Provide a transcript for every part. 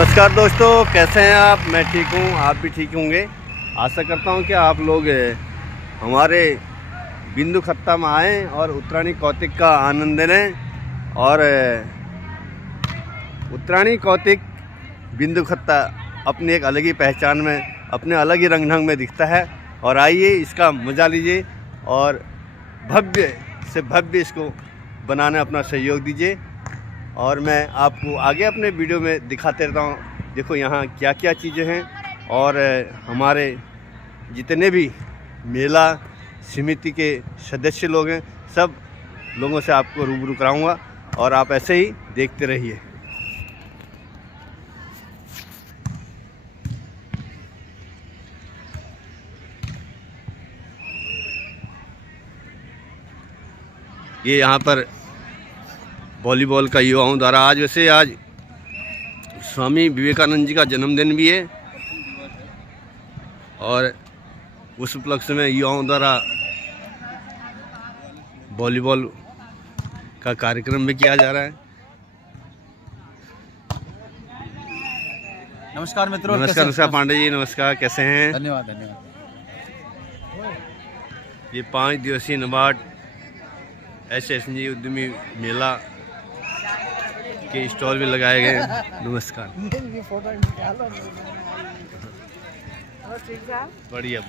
नमस्कार दोस्तों, कैसे हैं आप? मैं ठीक हूं, आप भी ठीक होंगे। आशा करता हूं कि आप लोग हमारे बिंदु खत्ता में आएँ और उत्तरायणी कौतिक का आनंद लें। और उत्तरायणी कौतिक बिंदु खत्ता अपनी एक अलग ही पहचान में, अपने अलग ही रंग ढंग में दिखता है। और आइए इसका मज़ा लीजिए और भव्य से भव्य इसको बनाने अपना सहयोग दीजिए। और मैं आपको आगे अपने वीडियो में दिखाते रहता हूँ। देखो यहाँ क्या क्या चीज़ें हैं और हमारे जितने भी मेला समिति के सदस्य लोग हैं, सब लोगों से आपको रूबरू कराऊंगा और आप ऐसे ही देखते रहिए। ये यहाँ पर वॉलीबॉल का युवाओं द्वारा आज स्वामी विवेकानंद जी का जन्मदिन भी है और उस उपलक्ष्य में युवाओं द्वारा वॉलीबॉल का कार्यक्रम भी किया जा रहा है। नमस्कार मित्रों। नमस्कार पांडे जी, नमस्कार, कैसे हैं? धन्यवाद। ये 5 दिवसीय नाबार्ड SSG उद्यमी मेला के स्टॉल भी लगाए गए हैं। नमस्कार। बढ़िया।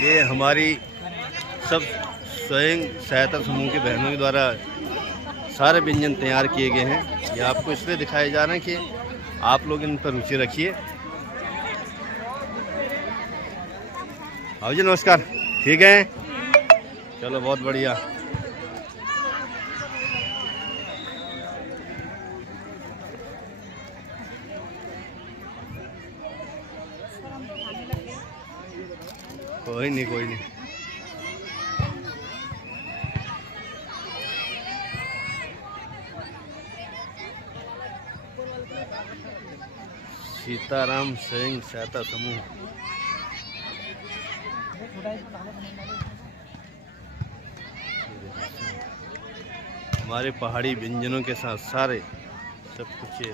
ये हमारी सब स्वयं सहायता समूह के बहनों के द्वारा सारे व्यंजन तैयार किए गए हैं। ये आपको इसलिए दिखाए जा रहे हैं कि आप लोग इन पर रुचि रखिए। आओ जी, नमस्कार। ठीक है, चलो, बहुत बढ़िया। कोई नहीं। सीताराम स्वयं सहायता समूह। हमारे पहाड़ी व्यंजनों के साथ सारे सब कुछ है।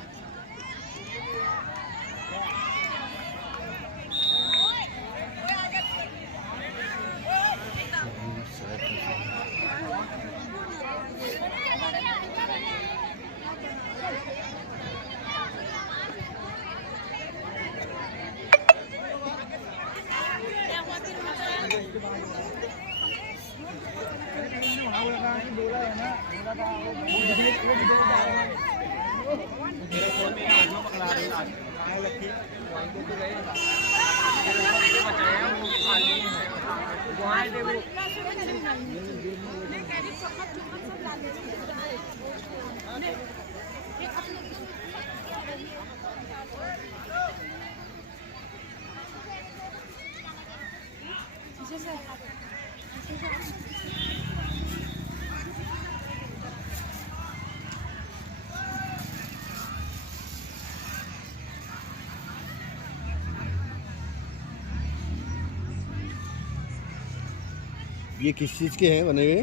ये किस चीज़ के हैं बने हुए?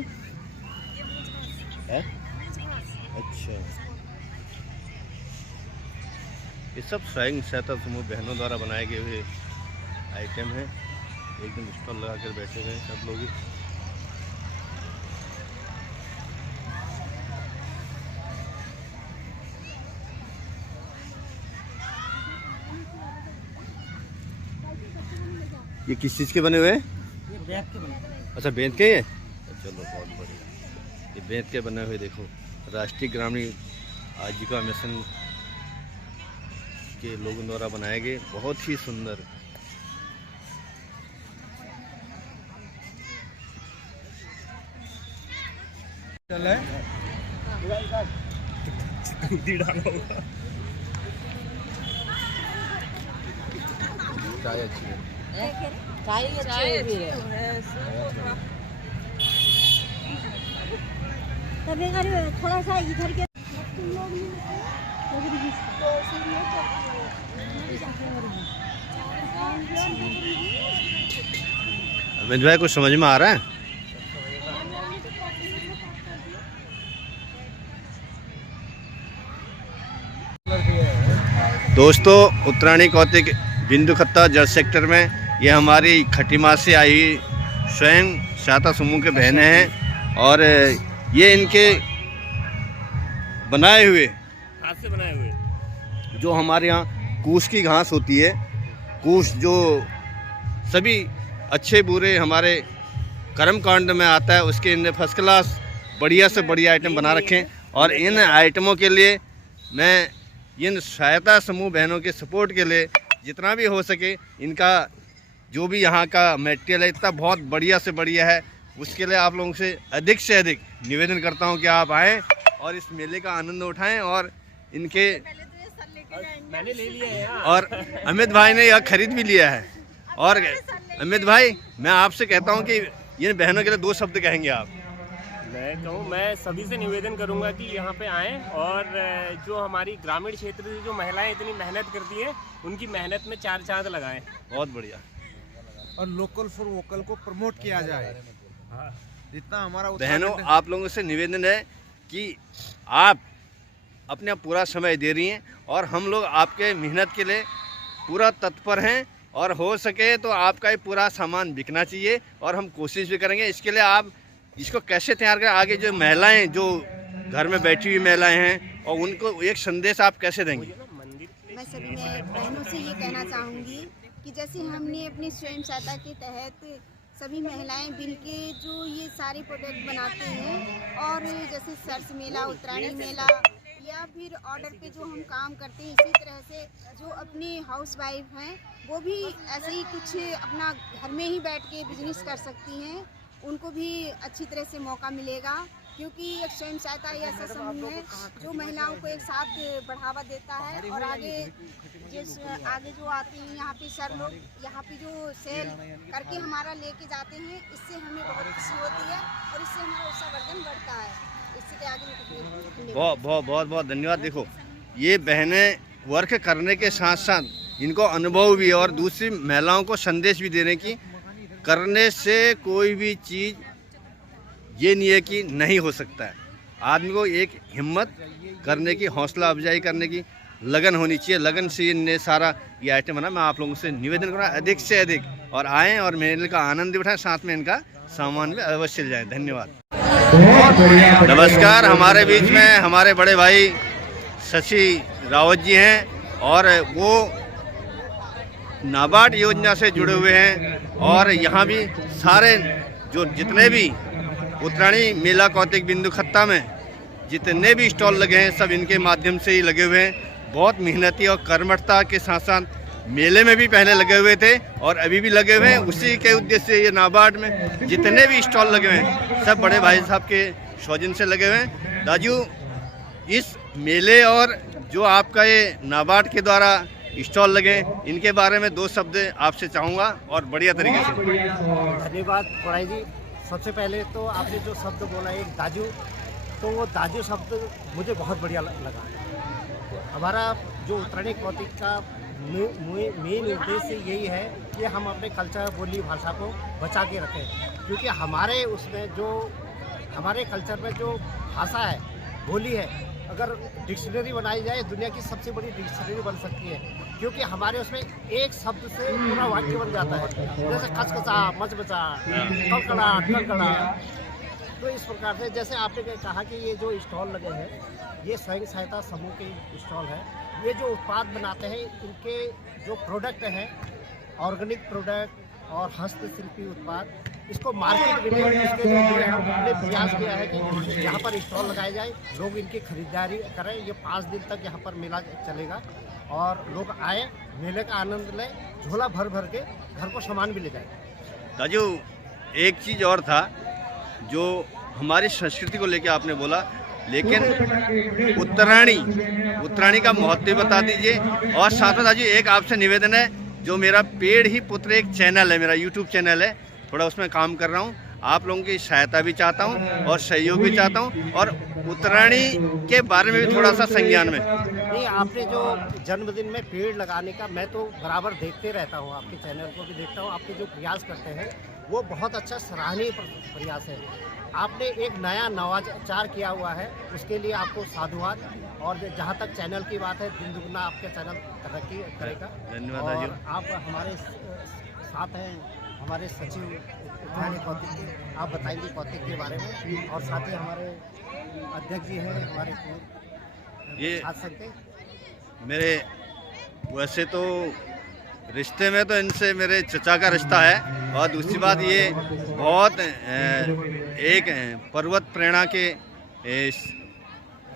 अच्छा, ये सब स्वयं सहायता समूह बहनों द्वारा बनाए गए हुए आइटम हैं। एकदम स्टॉल लगा कर बैठे हुए सब लोग। ये किस चीज़ के बने हुए हैं? अच्छा, बेंत के हैं। चलो, बहुत बढ़िया। ये बेंत के बने हुए देखो, राष्ट्रीय ग्रामीण आजीविका मिशन के लोगों द्वारा बनाए गए, बहुत ही सुंदर। चाय अच्छी है। चाय अच्छी है। थोड़ा सा इधर के अमित भाई कुछ समझ में आ रहा है? दोस्तों, उत्तरायणी कौतिक बिंदु खत्ता जल सेक्टर में ये हमारी खटीमा से आई हुई स्वयं सहायता समूह के बहनें हैं और ये इनके बनाए हुए, हाथ से बनाए हुए, जो हमारे यहाँ कूस की घास होती है, कूस जो सभी अच्छे बुरे हमारे कर्म कांड में आता है, उसके इनने फर्स्ट क्लास बढ़िया से बढ़िया आइटम बना रखे हैं। और इन आइटमों के लिए मैं इन सहायता समूह बहनों के सपोर्ट के लिए जितना भी हो सके, इनका जो भी यहाँ का मटेरियल है इतना बहुत बढ़िया से बढ़िया है, उसके लिए आप लोगों से अधिक निवेदन करता हूँ कि आप आएँ और इस मेले का आनंद उठाएं। और इनके मैंने ले लिया है और अमित भाई ने यह खरीद भी लिया है। और अमित भाई, मैं आपसे कहता हूँ कि इन बहनों के लिए 2 शब्द कहेंगे आप। मैं सभी से निवेदन करूंगा कि यहाँ पे आएँ और जो हमारी ग्रामीण क्षेत्र से जो महिलाएं इतनी मेहनत करती हैं, उनकी मेहनत में 4 चांद लगाएं। बहुत बढ़िया। और लोकल फॉर वोकल को प्रमोट किया जाए। जितना हमारा बहनों, आप लोगों से निवेदन है कि आप अपना पूरा समय दे रही हैं और हम लोग आपके मेहनत के लिए पूरा तत्पर हैं, और हो सके तो आपका ये पूरा सामान बिकना चाहिए और हम कोशिश भी करेंगे। इसके लिए आप इसको कैसे तैयार करें, आगे जो महिलाएं जो घर में बैठी हुई महिलाएं हैं, और उनको एक संदेश आप कैसे देंगे? मैं सभी बहनों से ये कहना चाहूँगी कि जैसे हमने अपनी स्वयं सहायता के तहत सभी महिलाएं मिलके जो ये सारे प्रोडक्ट बनाते हैं, और जैसे सरस मेला, उत्तरायणी मेला, या फिर ऑर्डर पे जो हम काम करते हैं, इसी तरह से जो अपने हाउस वाइफ हैं वो भी ऐसे ही कुछ अपना घर में ही बैठ के बिजनेस कर सकती हैं, उनको भी अच्छी तरह से मौका मिलेगा। क्योंकि एक स्वयं सहायता ही ऐसा समूह है जो महिलाओं को एक साथ बढ़ावा देता है, और आगे जो आते हैं यहाँ पे सर लोग यहाँ पे जो सेल करके हमारा लेके जाते हैं, इससे हमें बहुत खुशी होती है और इससे हमारा उत्साहवर्धन बढ़ता है। इससे के आगे बहुत धन्यवाद। देखो, ये बहनें वर्क करने के साथ साथ इनको अनुभव भी और दूसरी महिलाओं को संदेश भी देने की, करने से कोई भी चीज़ ये नहीं है कि नहीं हो सकता है। आदमी को एक हिम्मत करने की, हौसला अफजाई करने की लगन होनी चाहिए। लगन से इनने सारा ये आइटम बना। मैं आप लोगों से निवेदन कर रहा हूँ अधिक से अधिक और आएँ और मेले का आनंद उठाएं, साथ में इनका सामान भी अवश्य ले जाएँ। धन्यवाद। नमस्कार, हमारे बीच में हमारे बड़े भाई शशि रावत जी हैं और वो नाबार्ड योजना से जुड़े हुए हैं, और यहाँ भी सारे जो जितने भी उत्तरायणी मेला कौतिक बिंदु खत्ता में जितने भी स्टॉल लगे हैं सब इनके माध्यम से ही लगे हुए हैं। बहुत मेहनती और कर्मठता के साथ साथ मेले में भी पहले लगे हुए थे और अभी भी लगे हुए हैं। उसी के उद्देश्य से ये नाबार्ड में जितने भी स्टॉल लगे हुए हैं सब बड़े भाई साहब के सौजन्य से लगे हुए हैं। दाजू, इस मेले और जो आपका ये नाबार्ड के द्वारा स्टॉल लगे, इनके बारे में 2 शब्द आपसे चाहूँगा और बढ़िया तरीके से। धन्यवाद पढ़ाई जी। सबसे पहले तो आपने जो शब्द बोला एक दाजू, तो वो दाजू शब्द मुझे बहुत बढ़िया लगा। हमारा जो उत्तरायणी कौतिक का मेन उद्देश्य यही है कि हम अपने कल्चर, बोली, भाषा को बचा के रखें, क्योंकि हमारे उसमें जो हमारे कल्चर में जो भाषा है, बोली है, अगर डिक्शनरी बनाई जाए दुनिया की सबसे बड़ी डिक्शनरी बन सकती है, क्योंकि हमारे उसमें एक शब्द से पूरा वाक्य बन जाता है। जैसे खचखचा, मचमचा, कड़कड़ा, कड़कड़ा। तो इस प्रकार से जैसे आपने कहा कि ये जो स्टॉल लगे हैं ये स्वयं सहायता समूह के स्टॉल है। ये जो उत्पाद बनाते हैं इनके जो प्रोडक्ट हैं, ऑर्गेनिक प्रोडक्ट और हस्तशिल्पी उत्पाद, इसको मार्केट में इसके लिए हमने प्रयास किया है कि यहाँ पर स्टॉल लगाए जाए, लोग इनकी खरीदारी करें। ये 5 दिन तक यहाँ पर मेला चलेगा और लोग आए, मेले का आनंद लें, झोला भर भर के घर को सामान भी ले जाए। राजू, एक चीज़ और था जो हमारी संस्कृति को लेकर आपने बोला, लेकिन उत्तरायणी का महत्व बता दीजिए। और साथ में राजू एक आपसे निवेदन है, जो मेरा पेड़ ही पुत्र एक चैनल है, मेरा यूट्यूब चैनल है, थोड़ा उसमें काम कर रहा हूँ, आप लोगों की सहायता भी चाहता हूँ और सहयोग भी चाहता हूँ, और उत्तरायणी के बारे में भी थोड़ा सा संज्ञान में। नहीं, आपने जो जन्मदिन में पेड़ लगाने का, मैं तो बराबर देखते रहता हूँ, आपके चैनल को भी देखता हूँ, आपके जो प्रयास करते हैं वो बहुत अच्छा सराहनीय प्रयास है। आपने एक नया नवाचार किया हुआ है, उसके लिए आपको साधुवाद। और जहाँ तक चैनल की बात है, दिन दुगना आपके चैनल तरक्की करेगा। धन्यवाद और राजू। आप हमारे साथ हैं, हमारे सचिव उत्तरायणी कौतिक के, आप बताएंगे कौतिक के बारे में। और साथ ही हमारे अध्यक्ष जी हैं हमारे ये शासक के। मेरे वैसे तो रिश्ते में तो इनसे मेरे चचा का रिश्ता है, और दूसरी बात ये बहुत एक पर्वत प्रेरणा के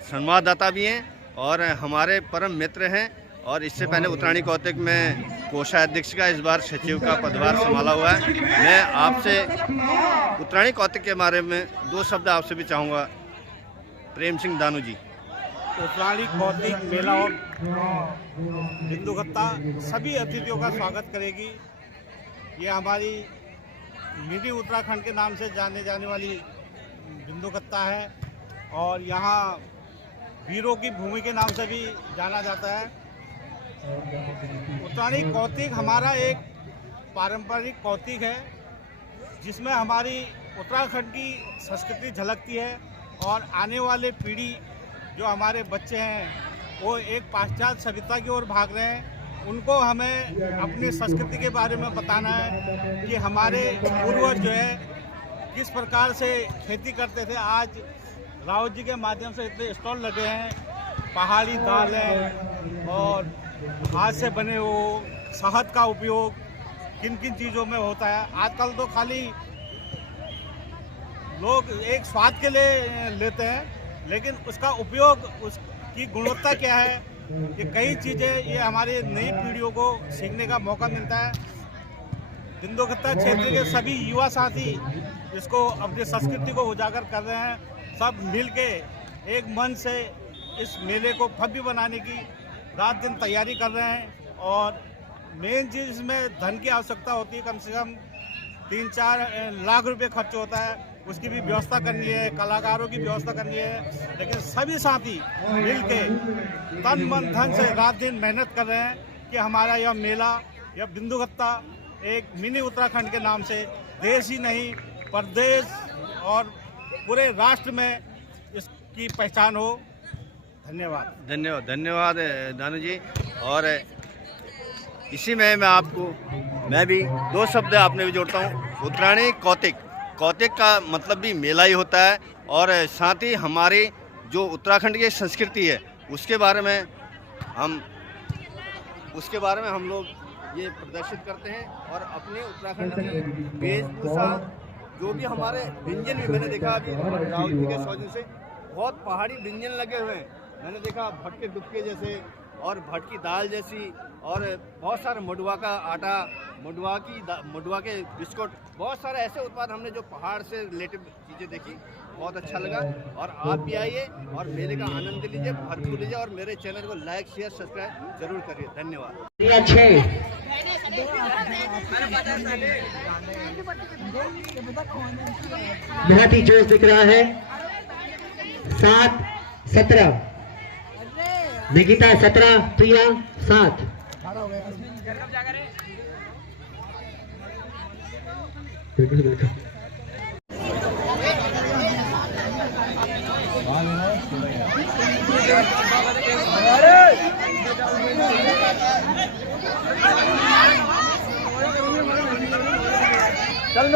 संवाददाता भी हैं और हमारे परम मित्र हैं। और इससे पहले उत्तरायणी कौतिक में कोषाध्यक्ष का, इस बार सचिव का पदभार संभाला हुआ है। मैं आपसे उत्तरायणी कौतिक के बारे में 2 शब्द आपसे भी चाहूँगा। प्रेम सिंह दानू जी। उत्तरायणी कौतिक मेला और बिंदुघट्टा सभी अतिथियों का स्वागत करेगी। ये हमारी मिनी उत्तराखंड के नाम से जाने जाने वाली बिंदुघट्टा है, और यहाँ वीरों की भूमि के नाम से भी जाना जाता है। उत्तरायणी कौतिक हमारा एक पारंपरिक कौतिक है, जिसमें हमारी उत्तराखंड की संस्कृति झलकती है। और आने वाले पीढ़ी जो हमारे बच्चे हैं वो एक पाश्चात्य सभ्यता की ओर भाग रहे हैं, उनको हमें अपनी संस्कृति के बारे में बताना है कि हमारे पूर्वज जो है किस प्रकार से खेती करते थे। आज रावत जी के माध्यम से इतने स्टॉल लगे हैं, पहाड़ी दालें और हाथ से बने हो शहद का उपयोग किन किन चीज़ों में होता है। आजकल तो खाली लोग एक स्वाद के लिए लेते हैं, लेकिन उसका उपयोग, उसकी गुणवत्ता क्या है, ये कई चीज़ें ये हमारी नई पीढ़ियों को सीखने का मौका मिलता है। बिंदुघट्टा क्षेत्र के सभी युवा साथी इसको अपनी संस्कृति को उजागर कर रहे हैं। सब मिल के एक मन से इस मेले को भव्य बनाने की रात दिन तैयारी कर रहे हैं। और मेन चीज़ इसमें धन की आवश्यकता होती है, कम से कम 3-4 लाख रुपए खर्च होता है, उसकी भी व्यवस्था करनी है, कलाकारों की व्यवस्था करनी है। लेकिन सभी साथी मिल के तन मन धन से रात दिन मेहनत कर रहे हैं कि हमारा यह मेला, यह बिंदुघट्टा एक मिनी उत्तराखंड के नाम से देश ही नहीं प्रदेश और पूरे राष्ट्र में इसकी पहचान हो। धन्यवाद। धन्यवाद धन्यवाद दानू जी। और इसी में मैं भी 2 शब्द आपने भी जोड़ता हूँ। उत्तरायणी कौतिक, कौतिक का मतलब भी मेला ही होता है, और साथ ही हमारी जो उत्तराखंड की संस्कृति है उसके बारे में हम लोग ये प्रदर्शित करते हैं। और अपने उत्तराखंड की वेशभूषा, जो भी हमारे व्यंजन भी मैंने देखा अभी राहुल जी के सौजन्य से बहुत पहाड़ी व्यंजन लगे हुए हैं। मैंने देखा भटके दुबके जैसे और भटकी दाल जैसी, और बहुत सारे मडुआ का आटा, मडुआ के बिस्कुट, बहुत सारे ऐसे उत्पाद हमने जो पहाड़ से रिलेटेड चीज़ें देखी, बहुत अच्छा लगा। और आप भी आइए और मेले का आनंद लीजिए, भरपूर लीजिए, और मेरे चैनल को लाइक शेयर सब्सक्राइब जरूर करिए। धन्यवाद। बहुत ही जोश दिख रहा है। 7-17 निकिता 17 प्रिया 7। चल